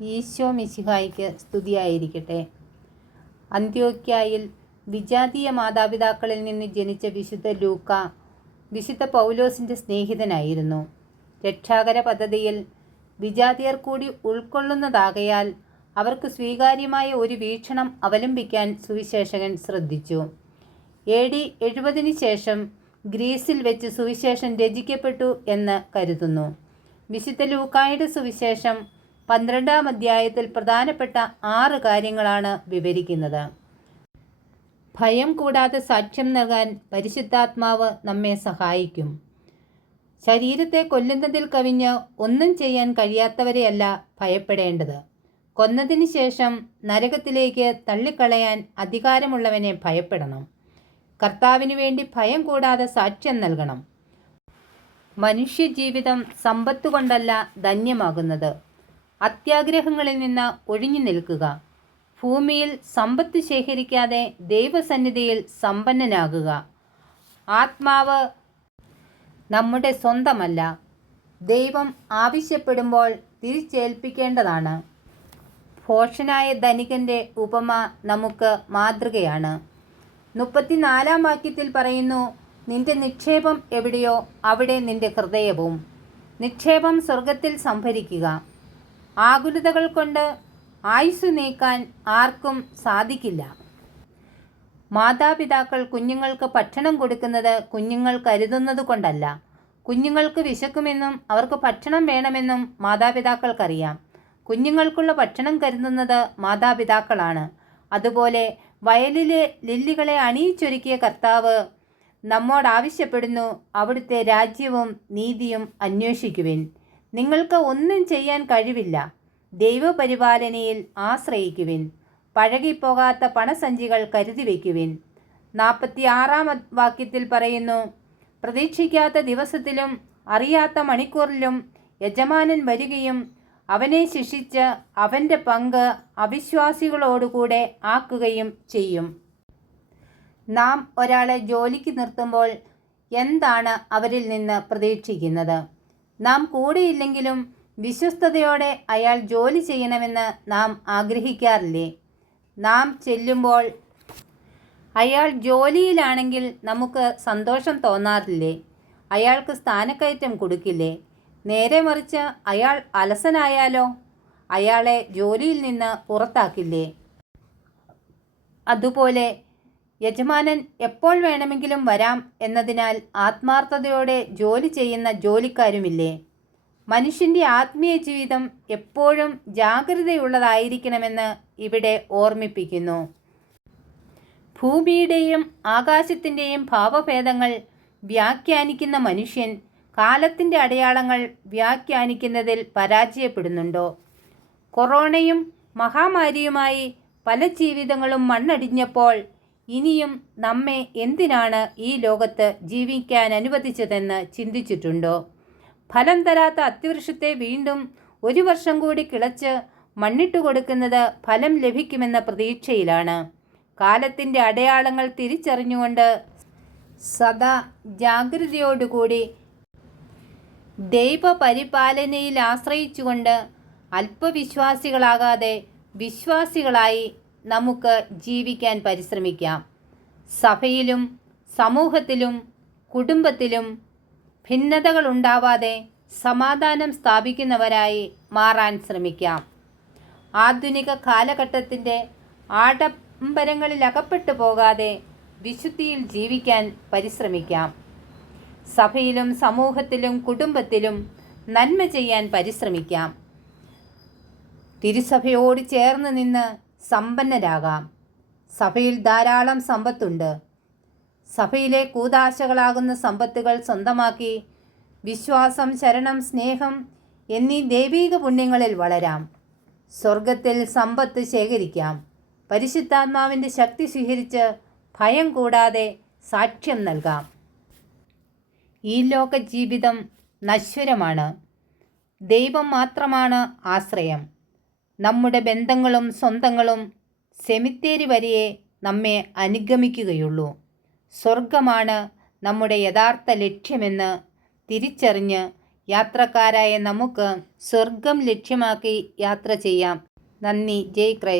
ഈശോ മിശിഹായിക്ക് സ്തുതിയായിരിക്കട്ടെ. അന്ത്യോക്യായിൽ വിജാതീയ മാതാപിതാക്കളിൽ നിന്ന് ജനിച്ച വിശുദ്ധ ലൂക്ക വിശുദ്ധ പൗലോസിന്റെ സ്നേഹിതനായിരുന്നു. രക്ഷാകര പദ്ധതിയിൽ വിജാതിയർ കൂടി ഉൾക്കൊള്ളുന്നതാകയാൽ അവർക്ക് സ്വീകാര്യമായ ഒരു വീക്ഷണം അവലംബിക്കാൻ സുവിശേഷകൻ ശ്രദ്ധിച്ചു. എ ഡി എഴുപതിന് ശേഷം ഗ്രീസിൽ വെച്ച് സുവിശേഷം രചിക്കപ്പെട്ടു എന്ന് കരുതുന്നു. വിശുദ്ധ ലൂക്കായുടെ സുവിശേഷം പന്ത്രണ്ടാം അധ്യായത്തിൽ പ്രധാനപ്പെട്ട ആറ് കാര്യങ്ങളാണ് വിവരിക്കുന്നത്. ഭയം കൂടാതെ സാക്ഷ്യം നൽകാൻ പരിശുദ്ധാത്മാവ് നമ്മെ സഹായിക്കും. ശരീരത്തെ കൊല്ലുന്നതിൽ കവിഞ്ഞ് ഒന്നും ചെയ്യാൻ കഴിയാത്തവരെയല്ല ഭയപ്പെടേണ്ടത്. കൊന്നതിന് ശേഷം നരകത്തിലേക്ക് തള്ളിക്കളയാൻ അധികാരമുള്ളവനെ ഭയപ്പെടണം. കർത്താവിന് വേണ്ടി ഭയം കൂടാതെ സാക്ഷ്യം നൽകണം. മനുഷ്യജീവിതം സമ്പത്ത് കൊണ്ടല്ല ധന്യമാകുന്നത്. അത്യാഗ്രഹങ്ങളിൽ നിന്ന് ഒഴിഞ്ഞു നിൽക്കുക. ഭൂമിയിൽ സമ്പത്ത് ശേഖരിക്കാതെ ദൈവസന്നിധിയിൽ സമ്പന്നനാകുക. ആത്മാവ് നമ്മുടെ സ്വന്തമല്ല. ദൈവം ആവശ്യപ്പെടുമ്പോൾ തിരിച്ചേൽപ്പിക്കേണ്ടതാണ്. ഭോഷനായ ധനികന്റെ ഉപമ നമുക്ക് മാതൃകയാണ്. മുപ്പത്തിനാലാം വാക്യത്തിൽ പറയുന്നു നിന്റെ നിക്ഷേപം എവിടെയോ അവിടെ നിന്റെ ഹൃദയവും. നിക്ഷേപം സ്വർഗത്തിൽ സംഭരിക്കുക. ആകുലതകൾ കൊണ്ട് ആയുസ് നീക്കാൻ ആർക്കും സാധിക്കില്ല. മാതാപിതാക്കൾ കുഞ്ഞുങ്ങൾക്ക് ഭക്ഷണം കൊടുക്കുന്നത് കുഞ്ഞുങ്ങൾ കരുതുന്നത് കൊണ്ടല്ല. കുഞ്ഞുങ്ങൾക്ക് വിശക്കുമെന്നും അവർക്ക് ഭക്ഷണം വേണമെന്നും മാതാപിതാക്കൾക്കറിയാം. കുഞ്ഞുങ്ങൾക്കുള്ള ഭക്ഷണം കരുതുന്നത് മാതാപിതാക്കളാണ്. അതുപോലെ വയലിലെ ലില്ലികളെ അണിയിച്ചൊരുക്കിയ കർത്താവ് നമ്മോട് ആവശ്യപ്പെടുന്നു അവിടുത്തെ രാജ്യവും നീതിയും അന്വേഷിക്കുവിൻ. നിങ്ങൾക്ക് ഒന്നും ചെയ്യാൻ കഴിവില്ല. ദൈവപരിപാലനയിൽ ആശ്രയിക്കുവിൻ. പഴകിപ്പോകാത്ത പണസഞ്ചികൾ കരുതി വയ്ക്കുവിൻ നാൽപ്പത്തി ആറാം വാക്യത്തിൽ പറയുന്നു പ്രതീക്ഷിക്കാത്ത ദിവസത്തിലും അറിയാത്ത മണിക്കൂറിലും യജമാനൻ വരികയും അവനെ ശിക്ഷിച്ച് അവന്റെ പങ്ക് അവിശ്വാസികളോടുകൂടെ ആക്കുകയും ചെയ്യും. നാം ഒരാളെ ജോലിക്ക് നിർത്തുമ്പോൾ എന്താണ് അവരിൽ നിന്ന് പ്രതീക്ഷിക്കുന്നത്? നാം കൂടെയില്ലെങ്കിലും വിശ്വസ്തയോടെ അയാൾ ജോലി ചെയ്യണമെന്ന് നാം ആഗ്രഹിക്കാറില്ലേ? നാം ചെല്ലുമ്പോൾ അയാൾ ജോലിയിലാണെങ്കിൽ നമുക്ക് സന്തോഷം തോന്നാറില്ലേ? അയാൾക്ക് സ്ഥാനക്കയറ്റം കൊടുക്കില്ലേ? നേരെ മറിച്ച് അയാൾ അലസനായാലോ? അയാളെ ജോലിയിൽ നിന്ന് പുറത്താക്കില്ലേ? അതുപോലെ യജമാനൻ എപ്പോൾ വേണമെങ്കിലും വരാം എന്നതിനാൽ ആത്മാർത്ഥതയോടെ ജോലി ചെയ്യുന്ന ജോലിക്കാരുമില്ലേ? മനുഷ്യന്റെ ആത്മീയ ജീവിതം എപ്പോഴും ജാഗ്രതയുള്ളതായിരിക്കണമെന്ന് ഇവിടെ ഓർമ്മിപ്പിക്കുന്നു. ഭൂമിയുടെയും ആകാശത്തിന്റെയും ഭാവഭേദങ്ങൾ വ്യാഖ്യാനിക്കുന്ന മനുഷ്യൻ കാലത്തിന്റെ അടയാളങ്ങൾ വ്യാഖ്യാനിക്കുന്നതിൽ പരാജയപ്പെടുന്നുണ്ടോ? കൊറോണയും മഹാമാരിയുമായി പല ജീവിതങ്ങളും മണ്ണടിഞ്ഞപ്പോൾ ഇനിയും നമ്മെ എന്തിനാണ് ഈ ലോകത്ത് ജീവിക്കാൻ അനുവദിച്ചതെന്ന് ചിന്തിച്ചിട്ടുണ്ടോ? ഫലം തരാത്ത അത്യവൃക്ഷത്തെ വീണ്ടും ഒരു വർഷം കൂടി കിളച്ച് മണ്ണിട്ട് കൊടുക്കുന്നത് ഫലം ലഭിക്കുമെന്ന പ്രതീക്ഷയിലാണ്. കാലത്തിന്റെ അടയാളങ്ങൾ തിരിച്ചറിഞ്ഞുകൊണ്ട് സദാ ജാഗ്രതയോടുകൂടി ദൈവപരിപാലനയിൽ ആശ്രയിച്ചുകൊണ്ട് അല്പവിശ്വാസികളാകാതെ വിശ്വാസികളായി നമുക്ക് ജീവിക്കാൻ പരിശ്രമിക്കാം. സഭയിലും സമൂഹത്തിലും കുടുംബത്തിലും ഭിന്നതകൾ ഉണ്ടാവാതെ സമാധാനം സ്ഥാപിക്കുന്നവരായി മാറാൻ ശ്രമിക്കാം. ആധുനിക കാലഘട്ടത്തിന്റെ ആഡംബരങ്ങളിൽ അകപ്പെട്ടു പോകാതെ വിശുദ്ധിയിൽ ജീവിക്കാൻ പരിശ്രമിക്കാം. സഭയിലും സമൂഹത്തിലും കുടുംബത്തിലും നന്മ ചെയ്യാൻ പരിശ്രമിക്കാം. തിരുസഭയോട് ചേർന്ന് നിന്ന് സമ്പന്നരാകാം. സഭയിൽ ധാരാളം സമ്പത്തുണ്ട്. സഭയിലെ കൂതാശകളാകുന്ന സമ്പത്തുകൾ സ്വന്തമാക്കി വിശ്വാസം ശരണം സ്നേഹം എന്നീ ദൈവീക പുണ്യങ്ങളിൽ വളരാം. സ്വർഗത്തിൽ സമ്പത്ത് ശേഖരിക്കാം. പരിശുദ്ധാത്മാവിന്റെ ശക്തി സ്വീകരിച്ച് ഭയം കൂടാതെ സാക്ഷ്യം നൽകാം. ഈ ലോക ജീവിതം നശ്വരമാണ്. ദൈവം മാത്രമാണ് ആശ്രയം. നമ്മുടെ ബന്ധങ്ങളും സ്വന്തങ്ങളും സെമിത്തേരി വരെയേ നമ്മെ അനുഗമിക്കുകയുള്ളൂ. സ്വർഗമാണ് നമ്മുടെ യഥാർത്ഥ ലക്ഷ്യമെന്ന് തിരിച്ചറിഞ്ഞ് യാത്രക്കാരായ നമുക്ക് സ്വർഗം ലക്ഷ്യമാക്കി യാത്ര ചെയ്യാം. നന്ദി. ജയ് ക്രൈസ്റ്റ്